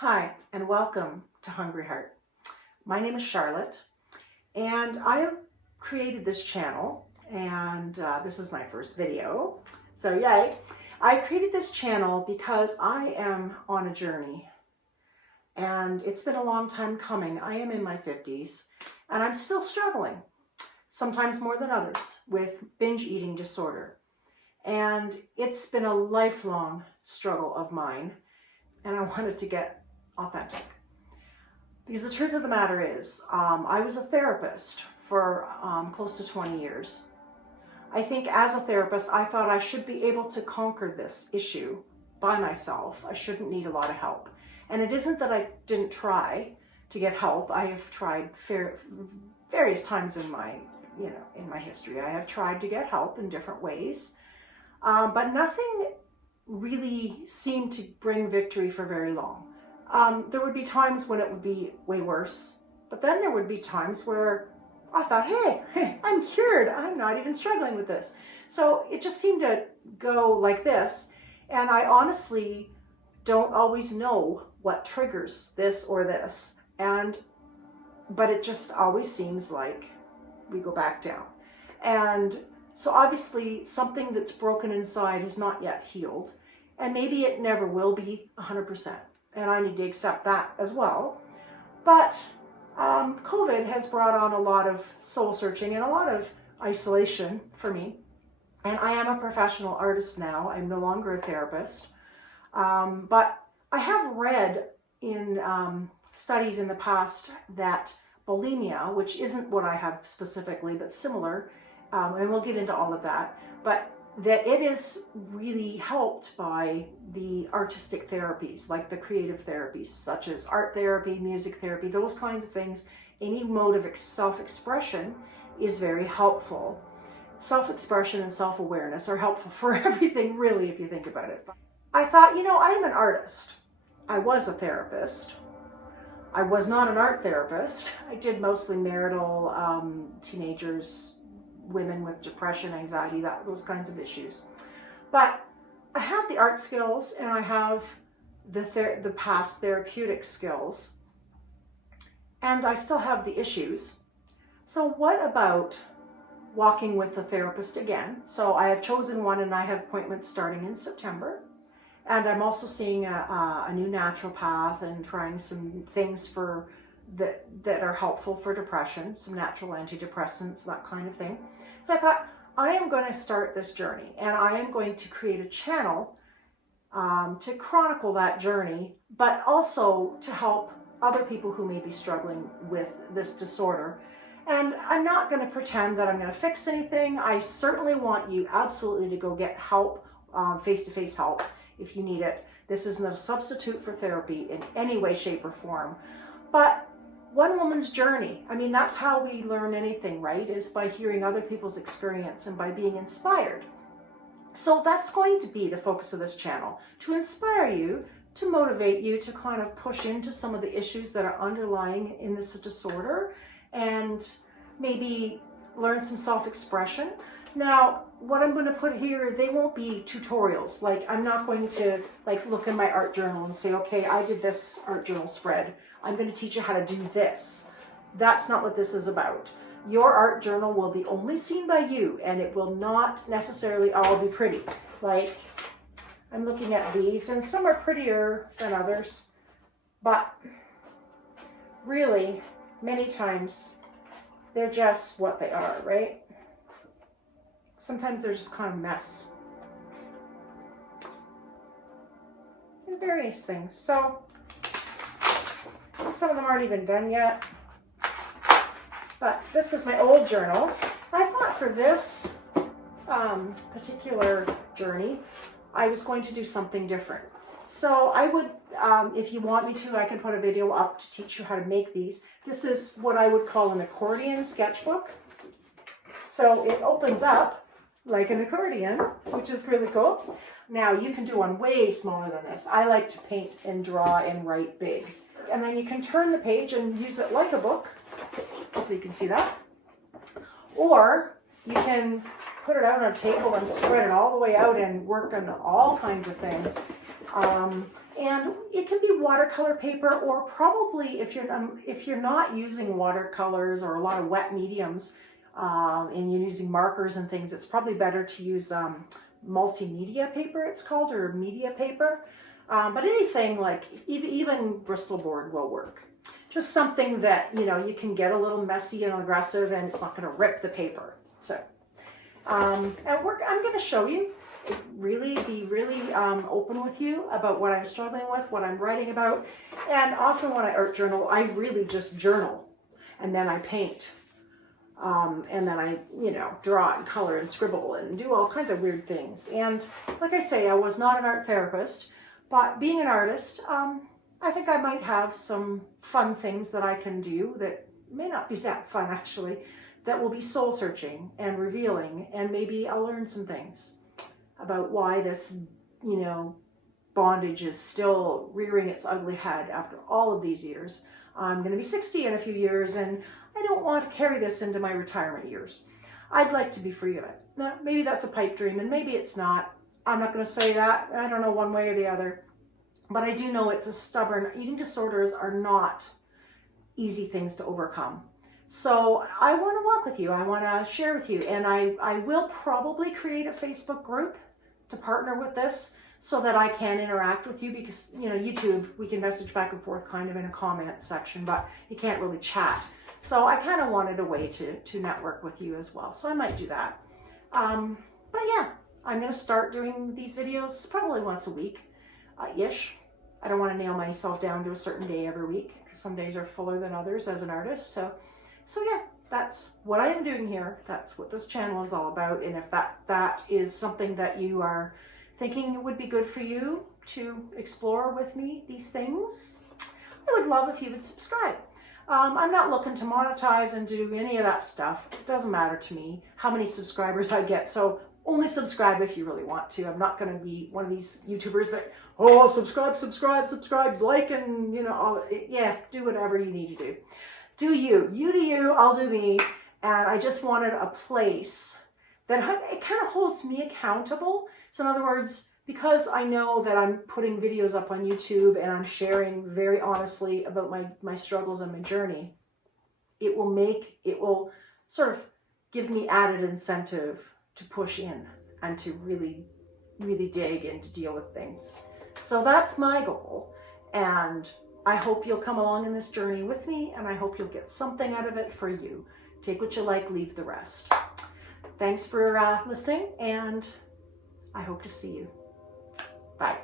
Hi, and welcome to Hungry Heart. My name is Charlotte, and I created this channel, and this is my first video, so yay. I created this channel because I am on a journey, and it's been a long time coming. I am in my 50s, and I'm still struggling, sometimes more than others, with binge eating disorder. And it's been a lifelong struggle of mine, and I wanted to get authentic. Because the truth of the matter is, I was a therapist for close to 20 years. I think as a therapist, I thought I should be able to conquer this issue by myself. I shouldn't need a lot of help. And it isn't that I didn't try to get help. I have tried various times in my history. I have tried to get help in different ways, but nothing really seemed to bring victory for very long. There would be times when it would be way worse, but then there would be times where I thought, hey, I'm cured. I'm not even struggling with this. So it just seemed to go like this. And I honestly don't always know what triggers this or this. But it just always seems like we go back down. And so obviously something that's broken inside is not yet healed. And maybe it never will be 100%. And I need to accept that as well. But COVID has brought on a lot of soul searching and a lot of isolation for me. And I am a professional artist now. I'm no longer a therapist. But I have read in studies in the past that bulimia, which isn't what I have specifically, but similar, and we'll get into all of that, but that it is really helped by the artistic therapies, like the creative therapies, such as art therapy, music therapy, those kinds of things. Any mode of self-expression is very helpful. Self-expression and self-awareness are helpful for everything, really, if you think about it. I thought, I'm an artist. I was a therapist. I was not an art therapist. I did mostly marital, teenagers, women with depression, anxiety, those kinds of issues. But I have the art skills and I have the past therapeutic skills, and I still have the issues. So what about walking with a therapist again? So I have chosen one, and I have appointments starting in September. And I'm also seeing a new naturopath and trying some things that are helpful for depression, some natural antidepressants, that kind of thing. So I thought, I am going to start this journey, and I am going to create a channel to chronicle that journey, but also to help other people who may be struggling with this disorder. And I'm not going to pretend that I'm going to fix anything. I certainly want you absolutely to go get help, face-to-face help, if you need it. This isn't a substitute for therapy in any way, shape, or form. But one woman's journey, that's how we learn anything, right? Is by hearing other people's experience and by being inspired. So that's going to be the focus of this channel, to inspire you, to motivate you, to kind of push into some of the issues that are underlying in this disorder, and maybe learn some self-expression. Now, what I'm going to put here, they won't be tutorials. Like, I'm not going to look in my art journal and say, okay, I did this art journal spread. I'm going to teach you how to do this. That's not what this is about. Your art journal will be only seen by you, and it will not necessarily all be pretty. Like, I'm looking at these, and some are prettier than others, but really, many times, they're just what they are, right? Sometimes they're just kind of a mess. And various things. So, some of them aren't even done yet. But this is my old journal. I thought for this particular journey, I was going to do something different. So I would, if you want me to, I can put a video up to teach you how to make these. This is what I would call an accordion sketchbook. So it opens up like an accordion, which is really cool. Now you can do one way smaller than this. I like to paint and draw and write big. And then you can turn the page and use it like a book. Hopefully you can see that. Or you can put it out on a table and spread it all the way out and work on all kinds of things. And it can be watercolor paper, or probably if you're not using watercolors or a lot of wet mediums, and you're using markers and things, it's probably better to use multimedia paper, it's called, or media paper. But anything like even Bristol board will work. Just something that, you know, you can get a little messy and aggressive, and it's not going to rip the paper. So, I'm going to show you, be really open with you about what I'm struggling with, what I'm writing about. And often when I art journal, I really just journal, and then I paint. And then I, you know, draw and color and scribble and do all kinds of weird things. And like I say, I was not an art therapist, but being an artist, I think I might have some fun things that I can do that may not be that fun actually, that will be soul searching and revealing, and maybe I'll learn some things about why this, you know, bondage is still rearing its ugly head after all of these years. I'm going to be 60 in a few years, and I don't want to carry this into my retirement years. I'd like to be free of it. Now, maybe that's a pipe dream, and maybe it's not. I'm not going to say that. I don't know one way or the other. But I do know it's a stubborn, eating disorders are not easy things to overcome. So I want to walk with you. I want to share with you. And I will probably create a Facebook group to partner with this so that I can interact with you, because, you know, YouTube, we can message back and forth kind of in a comment section, but you can't really chat. So I kind of wanted a way to network with you as well. So I might do that. But yeah, I'm going to start doing these videos probably once a week. Ish. I don't want to nail myself down to a certain day every week, because some days are fuller than others as an artist. So yeah, that's what I am doing here. That's what this channel is all about. And if that is something that you are thinking would be good for you to explore with me, these things, I would love if you would subscribe. I'm not looking to monetize and do any of that stuff. It doesn't matter to me how many subscribers I get. So only subscribe if you really want to. I'm not going to be one of these YouTubers that, oh, subscribe, like, and, you know, yeah, do whatever you need to do. Do you. You do you, I'll do me. And I just wanted a place that it kind of holds me accountable. So in other words, because I know that I'm putting videos up on YouTube and I'm sharing very honestly about my struggles and my journey, it will sort of give me added incentive to push in and to really, really dig and to deal with things. So that's my goal. And I hope you'll come along in this journey with me, and I hope you'll get something out of it for you. Take what you like, leave the rest. Thanks for listening, and I hope to see you. Bye.